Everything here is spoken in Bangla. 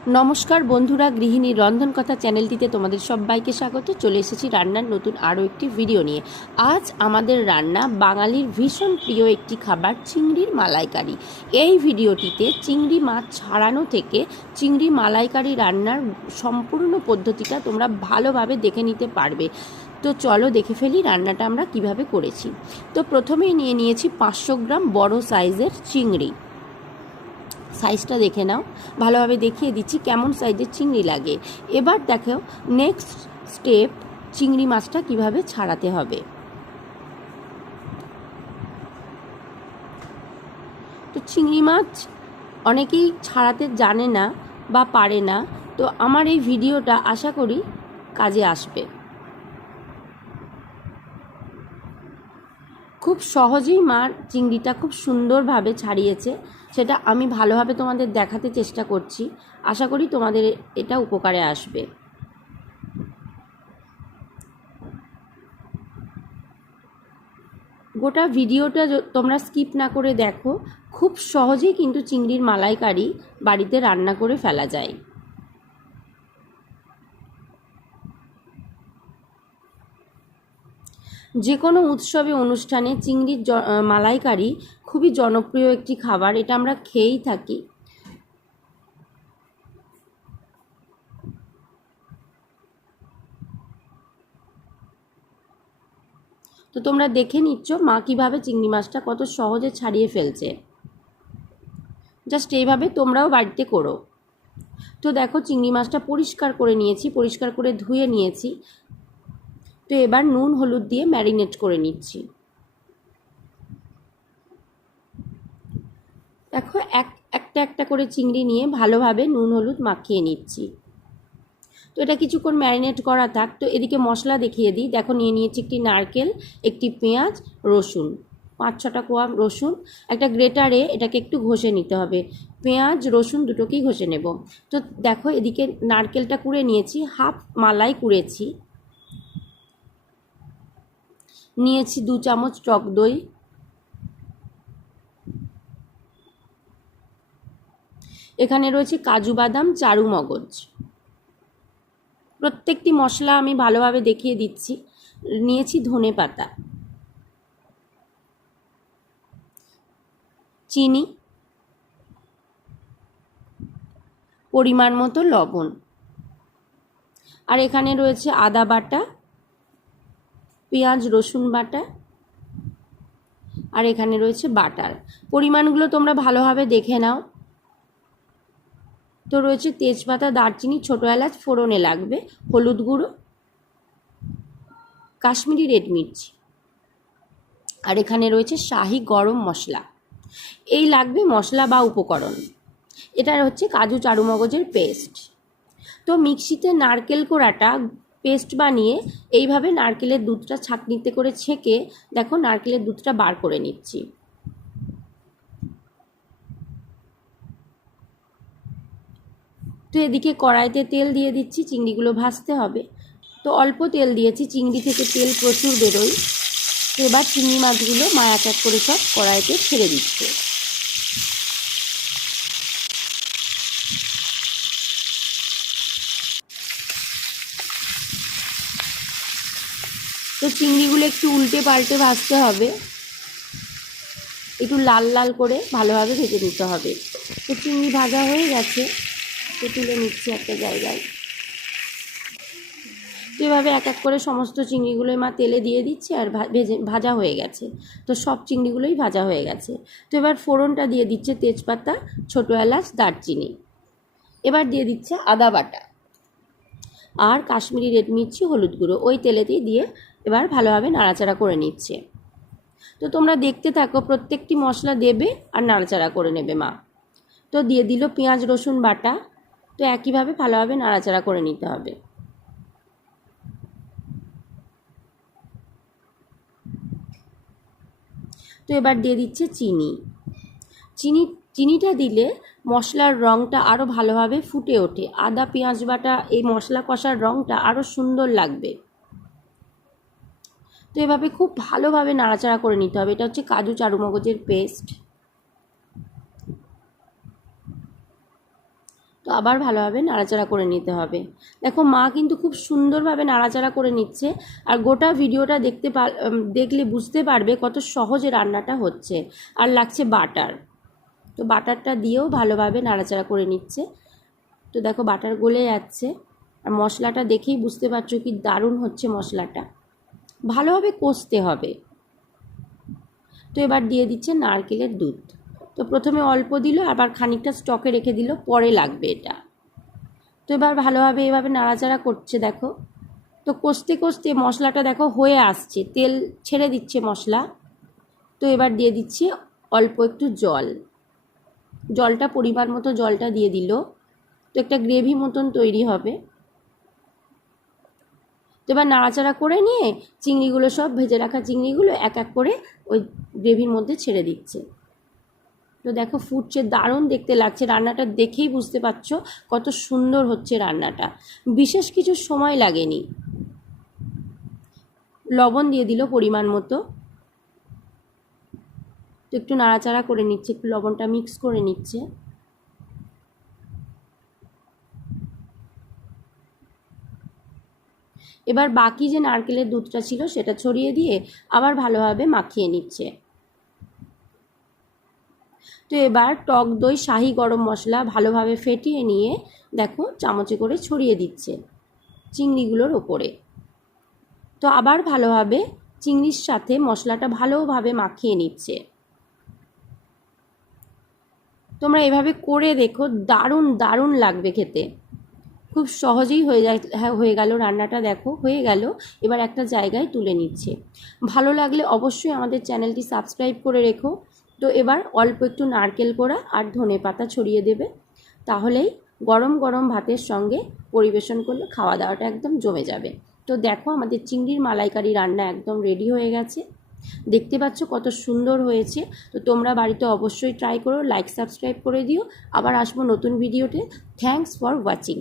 নমস্কার বন্ধুরা, গৃহিণী রন্ধন কথা চ্যানেলটিতে তোমাদের সবাইকে স্বাগত। চলে এসেছি রান্নার নতুন আরও একটি ভিডিও নিয়ে। আজ আমাদের রান্না বাঙালির ভীষণ প্রিয় একটি খাবার, চিংড়ির মালাইকারি। এই ভিডিওটিতে চিংড়ি মাছ ছাড়ানো থেকে চিংড়ি মালাইকারি রান্নার সম্পূর্ণ পদ্ধতিটা তোমরা ভালোভাবে দেখে নিতে পারবে। তো চলো দেখে ফেলি রান্নাটা আমরা কিভাবে করেছি। তো প্রথমেই নিয়ে নিয়েছি 500 গ্রাম বড় সাইজের চিংড়ি। সাইজটা দেখে নাও, ভালোভাবে দেখিয়ে দিচ্ছি কেমন সাইজের চিংড়ি লাগে। এবার দেখো নেক্সট স্টেপ, চিংড়ি মাছটা কিভাবে ছাড়াতে হবে। তো চিংড়ি মাছ অনেকেই ছাড়াতে জানে না বা পারে না, তো আমার এই ভিডিওটা আশা করি কাজে আসবে। খুব সহজেই মা চিংড়িটা খুব সুন্দরভাবে ছাড়িয়েছে, সেটা আমি ভালোভাবে তোমাদের দেখাতে চেষ্টা করছি। আশা করি তোমাদের এটা উপকারে আসবে। গোটা ভিডিওটা তোমরা স্কিপ না করে দেখো, খুব সহজেই কিন্তু চিংড়ির মালাইকারি বাড়িতে রান্না করে ফেলা যায়। যে কোনো উৎসবে অনুষ্ঠানে চিংড়ির মালাইকারি খুবই জনপ্রিয় একটি খাবার, এটা আমরা খেয়েই থাকি। তো তোমরা দেখে নিচ্ছ মা কীভাবে চিংড়ি মাছটা কত সহজে ছাড়িয়ে ফেলছে। জাস্ট এইভাবে তোমরাও বাড়িতে করো। তো দেখো চিংড়ি মাছটা পরিষ্কার করে নিয়েছি, পরিষ্কার করে ধুয়ে নিয়েছি। তো এবার নুন হলুদ দিয়ে ম্যারিনেট করে নিচ্ছি। দেখো একটা একটা করে চিংড়ি নিয়ে ভালোভাবে নুন হলুদ মাখিয়ে নিচ্ছি। তো এটা কিছুক্ষণ ম্যারিনেট করা থাক। তো এদিকে মশলা দেখিয়ে দিই। দেখো নিয়ে নিয়েছি একটি নারকেল, একটি পেঁয়াজ, রসুন, 5-6টা কোয়া রসুন। একটা গ্রেটারে এটাকে একটু ঘষে নিতে হবে। পেঁয়াজ রসুন দুটোকেই ঘষে নেব। তো দেখো এদিকে নারকেলটা কুড়ে নিয়েছি, হাফ মালাই কুড়েছি। নিয়েছি 2 চামচ টক দই, এখানে রয়েছে কাজু বাদাম, চারু মগজ। প্রত্যেকটি মশলা আমি ভালোভাবে দেখিয়ে দিচ্ছি। নিয়েছি ধনে পাতা, চিনি, পরিমাণ মতো লবণ, আর এখানে রয়েছে আদা বাটা, পেঁয়াজ রসুন বাটা, আর এখানে রয়েছে বাটার। পরিমাণগুলো তোমরা ভালোভাবে দেখে নাও। তো রয়েছে তেজপাতা, দারচিনি, ছোটো এলাচ ফোড়নে লাগবে, হলুদ গুঁড়ো, কাশ্মীরি রেড মির্চি, আর এখানে রয়েছে শাহি গরম মশলা। এই লাগবে মশলা বা উপকরণ। এটা হচ্ছে কাজু চারুমগজের পেস্ট। তো মিক্সিতে নারকেল কোড়াটা পেস্ট বানিয়ে এইভাবে নারকেলের দুধটা ছাঁকনিতে করে ছেঁকে দেখো নারকেলের দুধটা বার করে নিচ্ছি। তো এদিকে কড়াইতে তেল দিয়ে দিচ্ছি, চিংড়িগুলো ভাজতে হবে। তো অল্প তেল দিয়েছি, চিংড়ি থেকে তেল প্রচুর বেরোয়। তো এবার চিংড়ি মাছগুলো মা এক এক করে সব কড়াইতে ছেড়ে দিচ্ছে। তো চিংড়িগুলো একটু উল্টে পাল্টে ভাজতে হবে, একটু লাল লাল করে ভালোভাবে ভেজে নিতে হবে। তো চিংড়ি ভাজা হয়ে গেছে, তো তুলে নিচ্ছি একটা জায়গায়। তো এভাবে এক এক করে সমস্ত চিংড়িগুলোই মা তেলে দিয়ে দিচ্ছে, আর ভাজা হয়ে গেছে। তো সব চিংড়িগুলোই ভাজা হয়ে গেছে। তো এবার ফোড়নটা দিয়ে দিচ্ছে তেজপাতা, ছোটো এলাচ, দারচিনি। এবার দিয়ে দিচ্ছে আদা বাটা আর কাশ্মীরি রেড মির্চি, হলুদ গুঁড়ো, ওই তেলেতেই দিয়ে এবার ভালোভাবে নাড়াচাড়া করে নিচ্ছে। তো তোমরা দেখতে থাকো, প্রত্যেকটি মশলা দেবে আর নাড়াচাড়া করে নেবে মা। তো দিয়ে দিল পেঁয়াজ রসুন বাটা। তো একইভাবে ভালোভাবে নাড়াচাড়া করে নিতে হবে। তো এবার দিয়ে দিচ্ছে চিনিটা দিলে মশলার রঙটা আরও ভালোভাবে ফুটে ওঠে। আদা পেঁয়াজ বাটা এই মশলা কষার রঙটা আরও সুন্দর লাগবে। তো এভাবে খুব ভালোভাবে নাড়াচাড়া করে নিতে হবে। এটা হচ্ছে কাজু চারুমগজের পেস্ট। তো তো আবার ভালোভাবে নাড়াচাড়া করে নিতে হবে। দেখো মা কিন্তু খুব সুন্দরভাবে নাড়াচাড়া করে নিচ্ছে, আর গোটা ভিডিওটা দেখলে বুঝতে পারবে কত সহজে রান্নাটা হচ্ছে। আর লাগছে বাটার, তো বাটারটা দিয়েও ভালোভাবে নাড়াচাড়া করে নিচ্ছে। তো দেখো বাটার গলে যাচ্ছে, আর মশলাটা দেখেই বুঝতে পারছো কি দারুণ হচ্ছে মশলাটা। ভালোভাবে কষতে হবে। তো এবার দিয়ে দিচ্ছে নারকেলের দুধ। তো প্রথমে অল্প দিল, আবার খানিকটা স্টকে রেখে দিল, পরে লাগবে এটা। তো এবার ভালোভাবে এভাবে নাড়াচাড়া করছে দেখো। তো কষতে কষতে মশলাটা দেখো হয়ে আসছে, তেল ছেড়ে দিচ্ছে মশলা। তো এবার দিয়ে দিচ্ছি অল্প একটু জল। জলটা পরিমাণ মতো জলটা দিয়ে দিল। তো একটা গ্রেভি মতন তৈরি হবে। তো এবার নাড়াচাড়া করে নিয়ে চিংড়িগুলো, সব ভেজে রাখা চিংড়িগুলো এক এক করে ওই গ্রেভির মধ্যে ছেড়ে দিচ্ছে। তো দেখো ফুটছে, দারুণ দেখতে লাগছে। রান্নাটা দেখেই বুঝতে পারছো কত সুন্দর হচ্ছে রান্নাটা, বিশেষ কিছু সময় লাগেনি। লবণ দিয়ে দিল পরিমাণ মতো। তো একটু নাড়াচাড়া করে নিচ্ছে, একটু লবণটা মিক্স করে নিচ্ছে। এবার বাকি যে নারকেলের দুধটা ছিল সেটা ছড়িয়ে দিয়ে আবার ভালোভাবে মাখিয়ে নিচ্ছে। তো এবার টক দই, শাহি গরম মশলা ভালোভাবে ফেটিয়ে নিয়ে দেখো চামচে করে ছড়িয়ে দিচ্ছে চিংড়িগুলোর ওপরে। তো আবার ভালোভাবে চিংড়ির সাথে মশলাটা ভালোভাবে মাখিয়ে নিচ্ছে। তোমরা এভাবে করে দেখো, দারুণ দারুণ লাগবে খেতে। খুব সহজেই হয়ে গেল রান্নাটা। দেখো হয়ে গেল। এবার একটা জায়গায় তুলে নিচ্ছে। ভালো লাগলে অবশ্যই আমাদের চ্যানেলটি সাবস্ক্রাইব করে রেখো। তো এবার অল্প একটু নারকেল কোড়া আর ধনেপাতা ছড়িয়ে দেবে, তাহলেই গরম গরম ভাতের সঙ্গে পরিবেশন করলে খাওয়া দাওয়াটা একদম জমে যাবে। তো দেখো আমাদের চিংড়ির মালাইকারি রান্না একদম রেডি হয়ে গেছে। দেখতে পাচ্ছ কত সুন্দর হয়েছে। তো তোমরা বাড়িতে অবশ্যই ট্রাই করো, লাইক সাবস্ক্রাইব করে দিও। আবার আসবো নতুন ভিডিওতে। Thanks for watching.